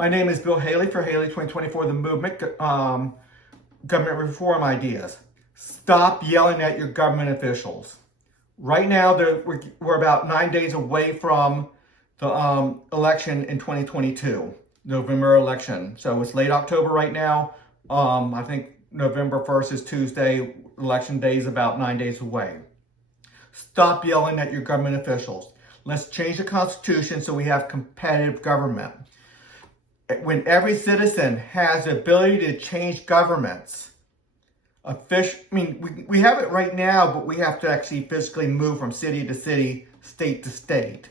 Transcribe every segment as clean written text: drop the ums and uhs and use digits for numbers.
My name is Bill Haley for Haley 2024, the movement, government reform ideas. Stop yelling at your government officials. Right now, we're about 9 days away from the election in 2022, November election. So it's late October right now. I think November 1st is Tuesday. Election day is about 9 days away. Stop yelling at your government officials. Let's change the Constitution so we have competitive government. When every citizen has the ability to change governments, we have it right now, but we have to actually physically move from city to city, state to state.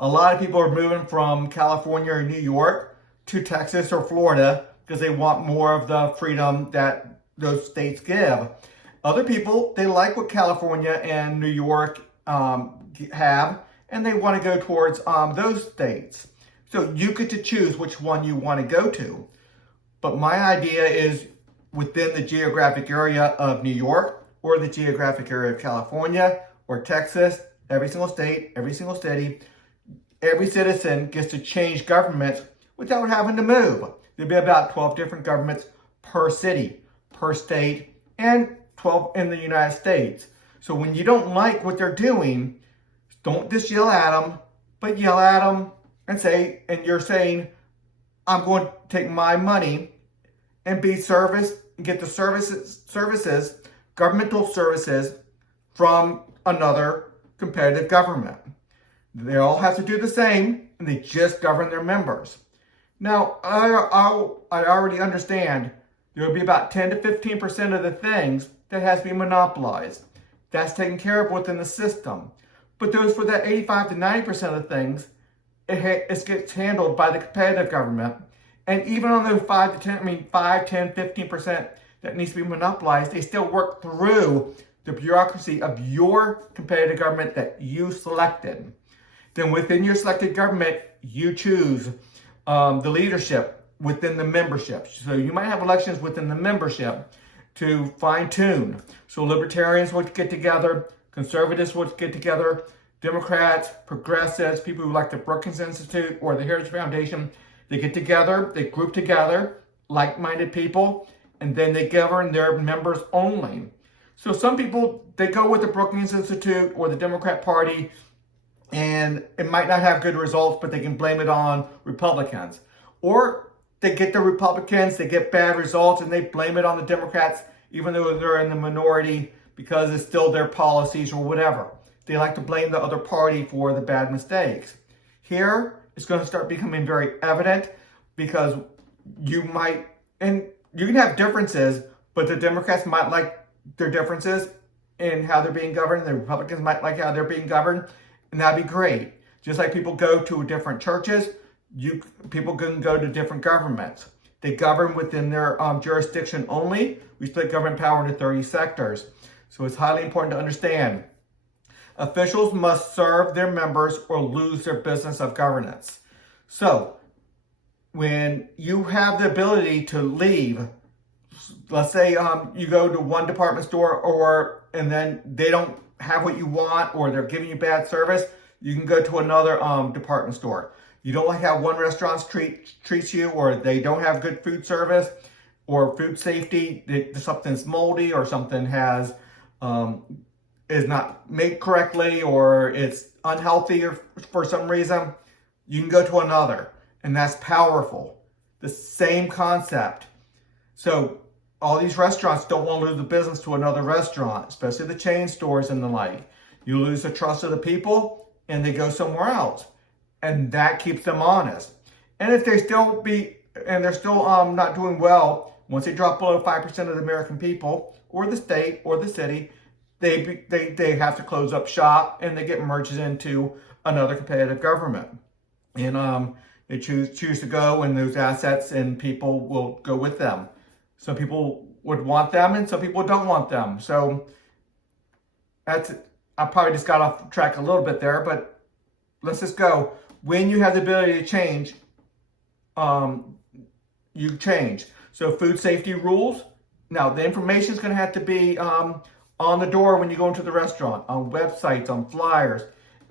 A lot of people are moving from California or New York to Texas or Florida because they want more of the freedom that those states give. Other people, they like what California and New York have, and they want to go towards those states. So you get to choose which one you want to go to. But my idea is within the geographic area of New York or the geographic area of California or Texas, every single state, every single city, every citizen gets to change governments without having to move. There'll be about 12 different governments per city, per state, and 12 in the United States. So when you don't like what they're doing, don't just yell at them, but yell at them and you're saying, I'm going to take my money and be serviced and get the services, governmental services from another competitive government. They all have to do the same, and they just govern their members. Now, I already understand there will be about 10 to 15% of the things that has to be monopolized. That's taken care of within the system. But those for that 85 to 90% of the things, it gets handled by the competitive government. And even on those 5, 10, 15% that needs to be monopolized, they still work through the bureaucracy of your competitive government that you selected. Then within your selected government, you choose the leadership within the membership. So you might have elections within the membership to fine tune. So libertarians would get together, conservatives would get together, Democrats, progressives, people who like the Brookings Institute or the Heritage Foundation, they get together, they group together, like-minded people, and then they govern their members only. So some people, they go with the Brookings Institute or the Democrat Party, and it might not have good results, but they can blame it on Republicans. Or they get the Republicans, they get bad results, and they blame it on the Democrats, even though they're in the minority, because it's still their policies or whatever. They like to blame the other party for the bad mistakes. Here, it's going to start becoming very evident because you can have differences, but the Democrats might like their differences in how they're being governed. The Republicans might like how they're being governed, and that'd be great. Just like people go to different churches, people can go to different governments. They govern within their jurisdiction only. We split government power into 30 sectors. So it's highly important to understand. Officials must serve their members or lose their business of governance. So when you have the ability to leave, let's say you go to one department store and then they don't have what you want or they're giving you bad service, you can go to another department store. You don't like how one restaurant treats you, or they don't have good food service or food safety, something's moldy or something is not made correctly or it's unhealthy or for some reason, you can go to another, and that's powerful. The same concept. So all these restaurants don't want to lose the business to another restaurant, especially the chain stores and the like. You lose the trust of the people and they go somewhere else. And that keeps them honest. And if they're still not doing well, once they drop below 5% of the American people or the state or the city, they have to close up shop and they get merged into another competitive government. And they choose to go, and those assets and people will go with them. Some people would want them and some people don't want them. So I probably just got off track a little bit there, but let's just go. When you have the ability to change, you change. So food safety rules. Now the information is going to have to be on the door when you go into the restaurant, on websites, on flyers.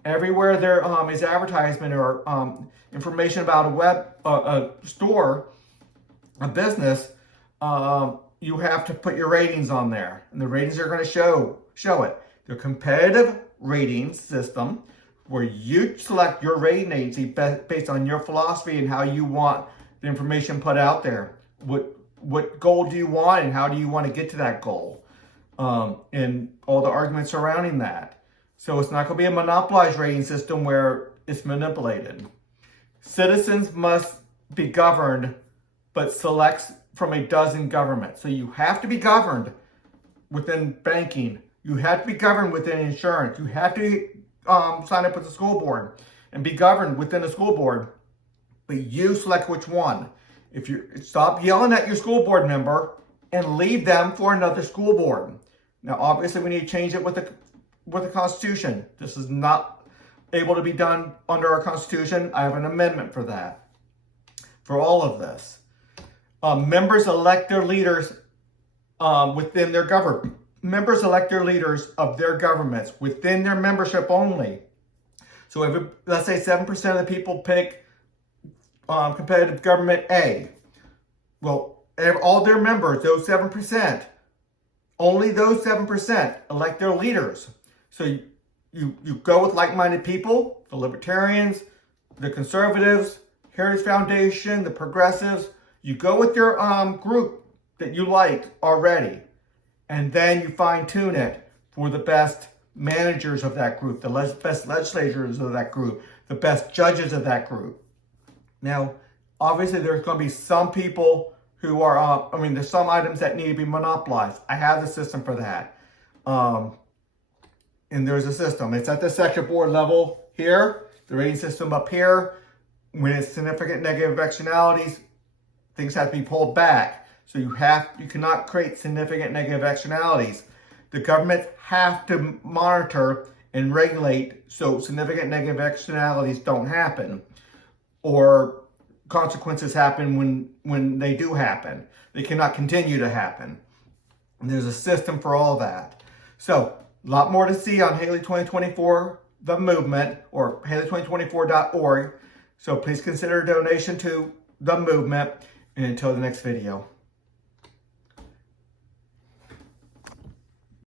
Everywhere there is advertisement or information about a store, a business, you have to put your ratings on there, and the ratings are going to show it. The competitive rating system, where you select your rating agency based on your philosophy and how you want the information put out there. What goal do you want, and how do you want to get to that goal? And all the arguments surrounding that. So it's not going to be a monopolized rating system where it's manipulated. Citizens must be governed, but selects from a dozen governments. So you have to be governed within banking. You have to be governed within insurance. You have to sign up with the school board and be governed within the school board. But you select which one. If you stop yelling at your school board member and leave them for another school board. Now, obviously, we need to change it with the Constitution. This is not able to be done under our Constitution. I have an amendment for that, for all of this. Members elect their leaders within their government. Members elect their leaders of their governments within their membership only. So if let's say 7% of the people pick competitive government A. Well, all their members, those 7%, only those 7% elect their leaders. So you go with like-minded people, the libertarians, the conservatives, Heritage Foundation, the progressives. You go with your group that you like already, and then you fine-tune it for the best managers of that group, the best legislators of that group, the best judges of that group. Now, obviously, there's going to be some people who are, there's some items that need to be monopolized. I have the system for that. And there's a system. It's at the section board level here, the rating system up here. When it's significant negative externalities, things have to be pulled back. So you cannot create significant negative externalities. The governments have to monitor and regulate so significant negative externalities don't happen, or consequences happen when they do happen. They cannot continue to happen. And there's a system for all that. So a lot more to see on Haley 2024, the movement, or Haley2024.org. So please consider a donation to the movement. And until the next video.